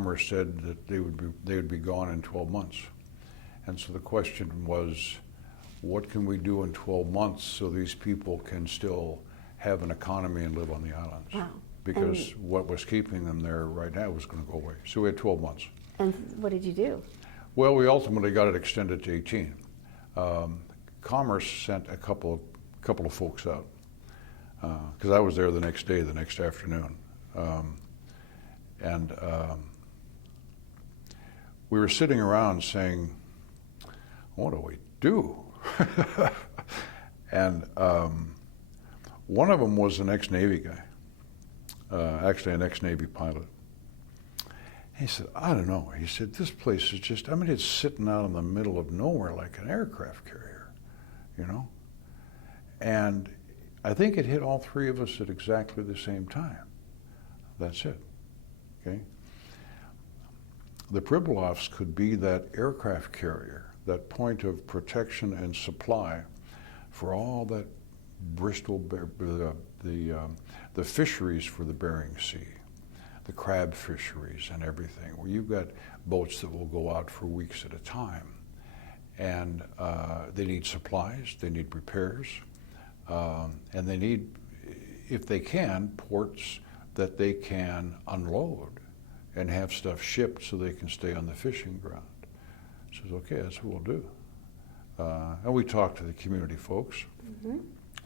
Commerce said that they would be gone in 12 months. And so the question was, what can we do in 12 months so these people can still have an economy and live on the islands? Wow. Because what was keeping them there right now was going to go away. So we had 12 months. And what did you do? Well, we ultimately got it extended to 18. Commerce sent a couple of folks out because I was there the next day, the next afternoon, and we were sitting around saying, "What do we do?" And one of them was an ex-Navy guy, actually an ex-Navy pilot. He said, "I don't know." He said, "This place is just, I mean, it's sitting out in the middle of nowhere like an aircraft carrier, you know?" And I think it hit all three of us at exactly the same time. That's it, okay? The Pribilofs could be that aircraft carrier, that point of protection and supply for all that Bristol, the fisheries for the Bering Sea, the crab fisheries and everything, where you've got boats that will go out for weeks at a time. And they need supplies, they need repairs, and they need, if they can, ports that they can unload and have stuff shipped so they can stay on the fishing ground. Says, okay, that's what we'll do. And we talked to the community folks. Mm-hmm.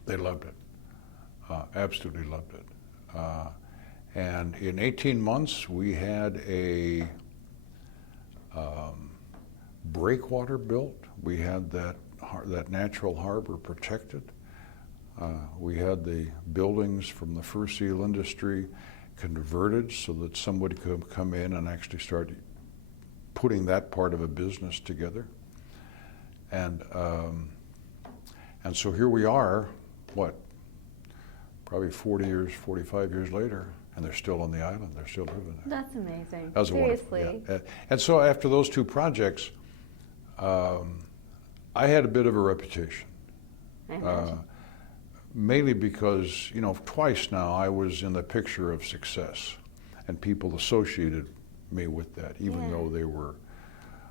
They loved it, absolutely loved it. And in 18 months, we had a breakwater built. We had that natural harbor protected. We had the buildings from the fur seal industry converted so that somebody could come in and actually start putting that part of a business together. And so here we are, what, probably 40 years, 45 years later, and they're still on the island, they're still living there. That's amazing. That was Seriously. wonderful. Yeah. And so after those two projects, I had a bit of a reputation. I imagine. Mainly because, you know, twice now I was in the picture of success, and people associated me with that, even though there were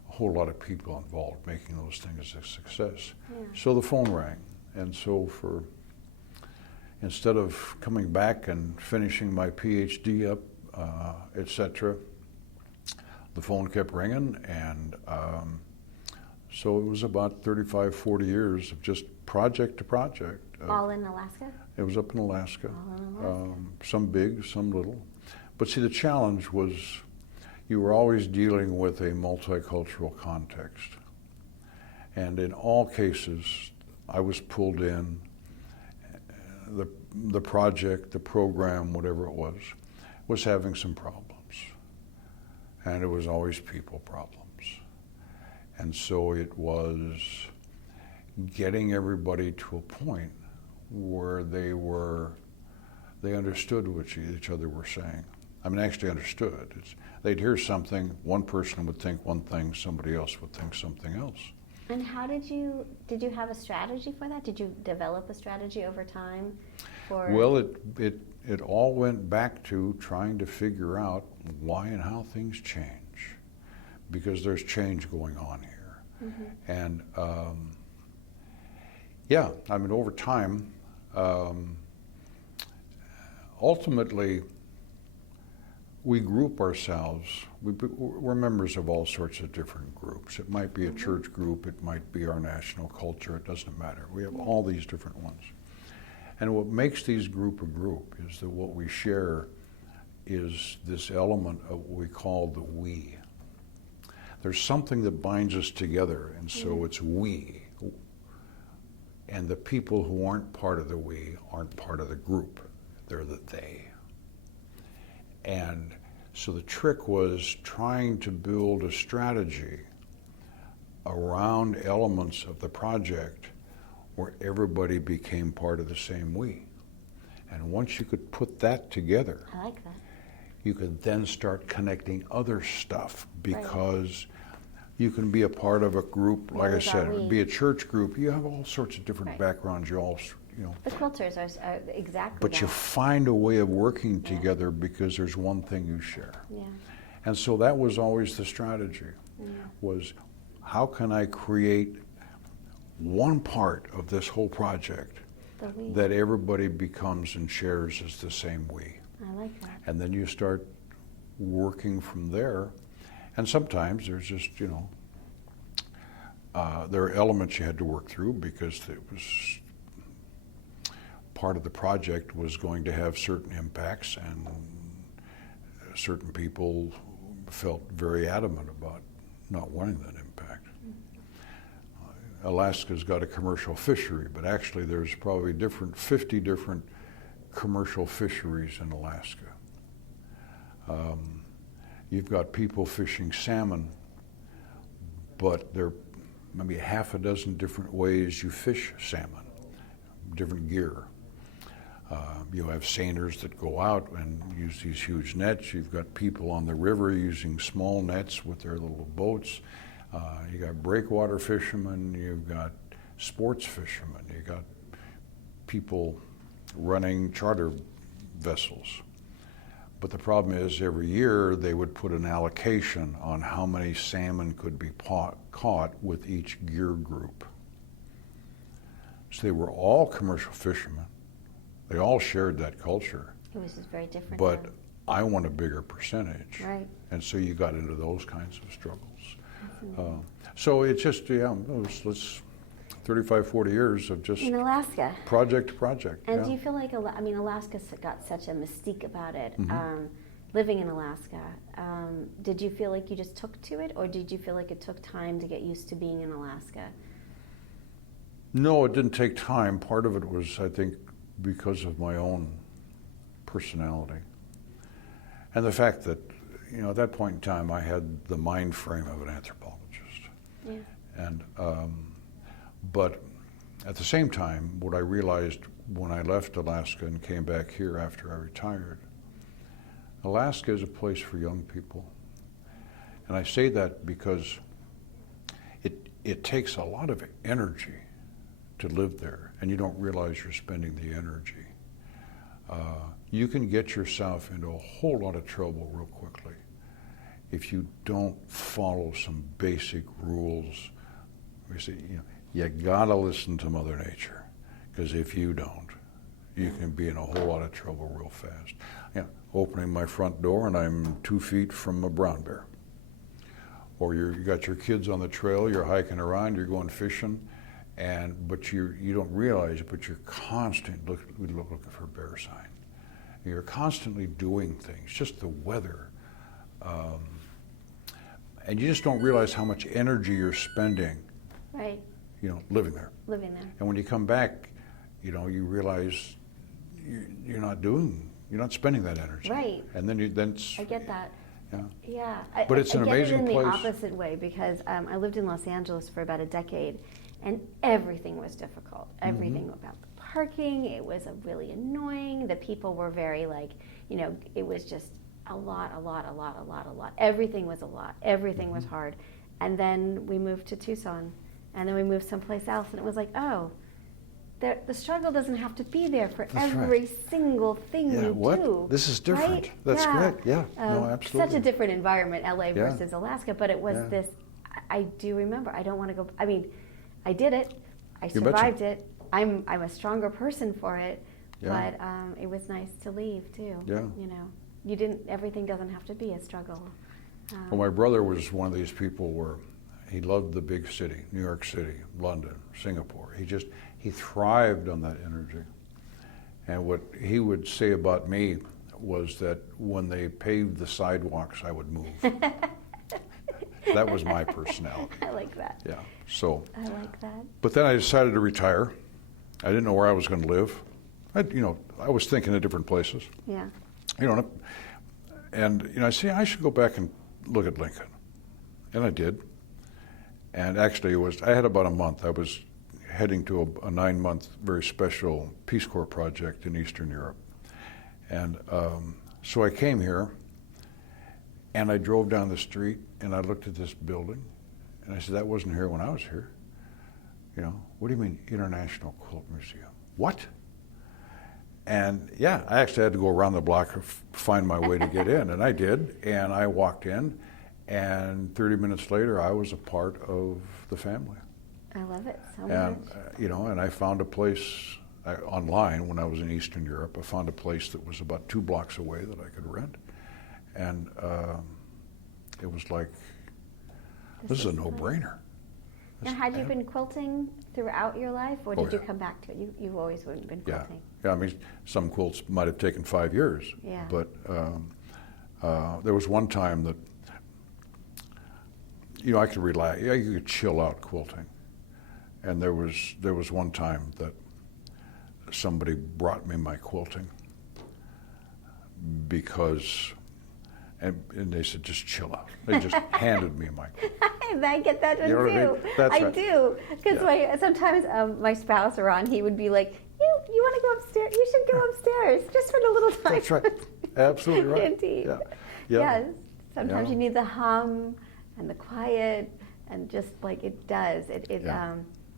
a whole lot of people involved making those things a success. Yeah. So the phone rang, and so instead of coming back and finishing my PhD up, etc., the phone kept ringing, and so it was about 35, 40 years of just project to project. All in Alaska? It was up in Alaska. All in Alaska. Some big, some little. But see, the challenge was you were always dealing with a multicultural context. And in all cases, I was pulled in. The project, the program, whatever it was having some problems. And it was always people problems. And so it was getting everybody to a point where they understood what each other were saying. I mean, actually understood. They'd hear something, one person would think one thing, somebody else would think something else. And how did you have a strategy for that? Did you develop a strategy over time? Well, it all went back to trying to figure out why and how things change, because there's change going on here. Mm-hmm. And yeah, I mean, over time, ultimately, we group ourselves. We're members of all sorts of different groups. It might be a church group, it might be our national culture, it doesn't matter. We have all these different ones. And what makes these group a group is that what we share is this element of what we call the we. There's something that binds us together, and so it's we. And the people who aren't part of the we aren't part of the group. They're the they. And so the trick was trying to build a strategy around elements of the project where everybody became part of the same we. And once you could put that together, I like that. You could then start connecting other stuff, because you can be a part of a group, like I said, be a church group. You have all sorts of different backgrounds. You all, you know. The quilters are exactly But that. you find a way of working together because there's one thing you share. Yeah. And so that was always the strategy, was how can I create one part of this whole project that everybody becomes and shares as the same we. I like that. And then you start working from there. And sometimes there's just, you know, there are elements you had to work through because it was part of the project was going to have certain impacts, and certain people felt very adamant about not wanting that impact. Alaska's got a commercial fishery, but actually there's probably 50 different commercial fisheries in Alaska. You've got people fishing salmon, but there are maybe half a dozen different ways you fish salmon, different gear. You have seiners that go out and use these huge nets. You've got people on the river using small nets with their little boats. You got breakwater fishermen. You've got sports fishermen. You got people running charter vessels. But the problem is every year they would put an allocation on how many salmon could be caught with each gear group. So they were all commercial fishermen. They all shared that culture. It was just very different. But I want a bigger percentage. Right. And so you got into those kinds of struggles. So it's just, let's 35, 40 years of just in Alaska. Project to project. And do you feel like, Alaska's got such a mystique about it, living in Alaska. Did you feel like you just took to it, or did you feel like it took time to get used to being in Alaska? No, it didn't take time. Part of it was, I think, because of my own personality. And the fact that, at that point in time, I had the mind frame of an anthropologist. Yeah. And, but at the same time, what I realized when I left Alaska and came back here after I retired, Alaska is a place for young people. And I say that because it takes a lot of energy to live there, and you don't realize you're spending the energy. You can get yourself into a whole lot of trouble real quickly if you don't follow some basic rules. We say, you gotta listen to Mother Nature, because if you don't, you can be in a whole lot of trouble real fast. Opening my front door and I'm 2 feet from a brown bear. Or you got your kids on the trail, you're hiking around, you're going fishing, but you don't realize it, but you're constantly looking for a bear sign. You're constantly doing things, just the weather. And you just don't realize how much energy you're spending, right? Living there. Living there. And when you come back, you realize you're not spending that energy. Right. And then I get that. Yeah. Yeah. But it's an amazing place. I get it in place. the opposite way, because I lived in Los Angeles for about a decade, and everything was difficult. Everything about the parking, it was really annoying. The people were very it was just a lot. Everything was a lot. Everything was hard. And then we moved to Tucson, and then we moved someplace else, and it was like, oh, the struggle doesn't have to be there for every single thing you do. This is different. Right? That's correct. Yeah. No, absolutely. Such a different environment, LA versus Alaska, but it was this. I do remember. I don't want to go. I mean, I did it. I survived it. I'm a stronger person for it. Yeah. But it was nice to leave too. Yeah. Everything doesn't have to be a struggle. Well, my brother was one of these people where he loved the big city, New York City, London, Singapore. He thrived on that energy. And what he would say about me was that when they paved the sidewalks, I would move. That was my personality. I like that. Yeah. So. I like that. But then I decided to retire. I didn't know where I was going to live. I was thinking of different places. Yeah. And I say I should go back and look at Lincoln, and I did. And actually, I had about a month. I was heading to a 9-month, very special Peace Corps project in Eastern Europe, and so I came here, and I drove down the street, and I looked at this building, and I said, that wasn't here when I was here. What do you mean, International Quilt Museum? What? And yeah, I actually had to go around the block to find my way to get in, and I did. And I walked in, and 30 minutes later, I was a part of the family. I love it so And much. and I found a place online when I was in Eastern Europe. I found a place that was about 2 blocks away that I could rent, and it was like, this is a no-brainer. Now, had you been quilting throughout your life, or did Oh, you yeah. come back to it? You've always been quilting. Yeah. I mean, some quilts might have taken 5 years, Yeah. but there was one time that, I could relax. Yeah, you could chill out quilting, and there was one time that somebody brought me my quilting because, and they said, just chill out. They just handed me my quilting. I get that one You know what I too. mean? That's right. Do, because Yeah. sometimes my spouse or he would be like, you want to go upstairs? You should go upstairs just for a little time. That's right. Absolutely right. Indeed. Yeah. Yes. Sometimes Yeah. you need the hum and the quiet, and just like it does. Yeah.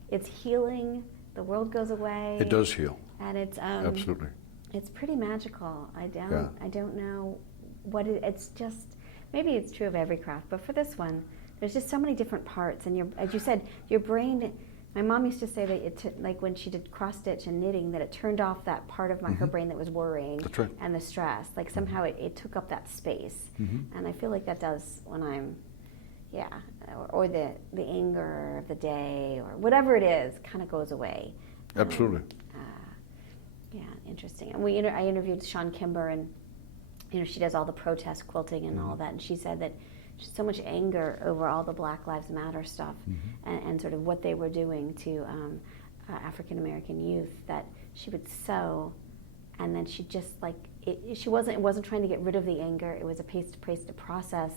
It's healing. The world goes away. It does heal. And it's Absolutely. it's pretty magical. I Yeah. don't know what it's just. Maybe it's true of every craft, but for this one, there's just so many different parts. And as you said, your brain. My mom used to say that like when she did cross stitch and knitting, that it turned off that part of her brain that was worrying. That's right. And the stress. Like somehow it took up that space. And I feel like that does when I'm, or the anger of the day or whatever it is kind of goes away. Absolutely. Yeah, interesting. And I interviewed Sean Kimber, and she does all the protest quilting and all that, and she said that just so much anger over all the Black Lives Matter stuff and sort of what they were doing to African American youth, that she would sew, and then she just it wasn't trying to get rid of the anger. It was a place to process,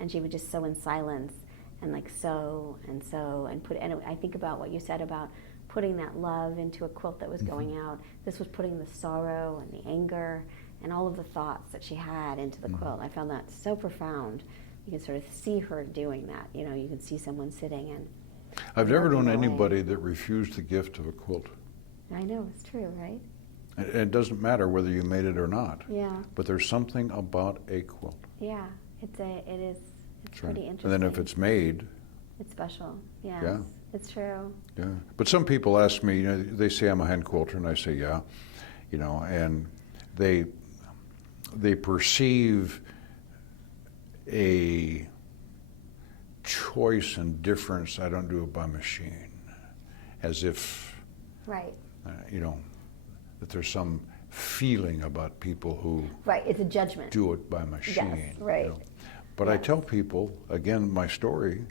and she would just sew in silence and sew and put. And I think about what you said about putting that love into a quilt that was going out. This was putting the sorrow and the anger and all of the thoughts that she had into the quilt. I found that so profound. You can sort of see her doing that. You can see someone sitting and. I've never known away. anybody that refused the gift of a quilt. I know, it's true, right? And it doesn't matter whether you made it or not. Yeah. But there's something about a quilt. Yeah, it is. It's Right. pretty interesting. And then if it's made, It's special. Yes, Yeah. it's true. yeah. But some people ask me, they say I'm a hand quilter, and I say, yeah, and they perceive a choice and difference. I don't do it by machine, as if, Right. that there's some feeling about people who Right, it's a judgment. do it by machine. right. But I Yes. tell people, again, my story,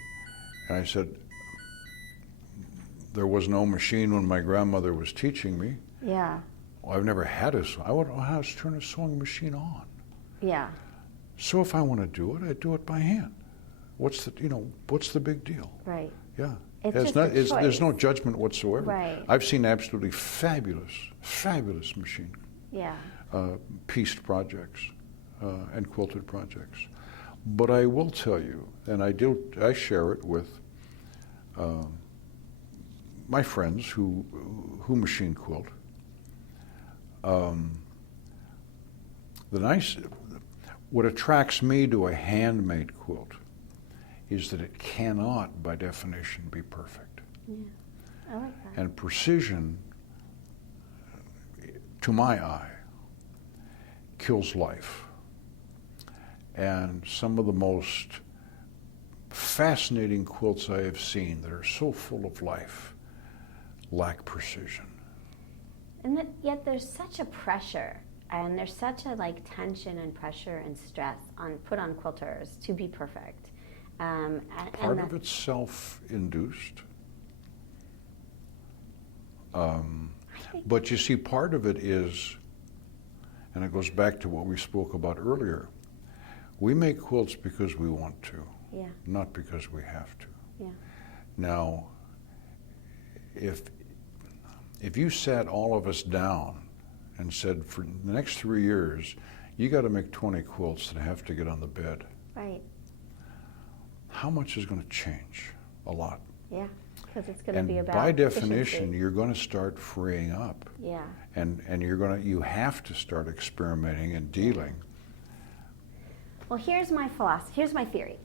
and I said, there was no machine when my grandmother was teaching me. Yeah, Well, I've never had I wouldn't know how to turn a sewing machine on. yeah, So if I want to do it, I do it by hand. What's the big deal? right. Yeah. It's just a There's no choice. judgment whatsoever. Right. I've seen absolutely fabulous machine Yeah, pieced projects and quilted projects. But I will tell you, and I share it with my friends who machine quilt. What attracts me to a handmade quilt is that it cannot, by definition, be perfect. yeah. I like that. And precision, to my eye, kills life. And some of the most fascinating quilts I have seen that are so full of life lack precision. And yet there's such a pressure, and there's such a tension and pressure and stress put on quilters to be perfect. Part of it's self-induced. But you see, part of it is, and it goes back to what we spoke about earlier, we make quilts because we want to, Yeah, not because we have to. yeah, Now, if you sat all of us down and said, for the next 3 years, you got to make 20 quilts that have to get on the bed, right. how much is going to change? A lot. Yeah. because it's going to And be about by definition, efficiency. you're going to start freeing up, Yeah. and you have to start experimenting and dealing. Well, here's my philosophy. Here's my theory.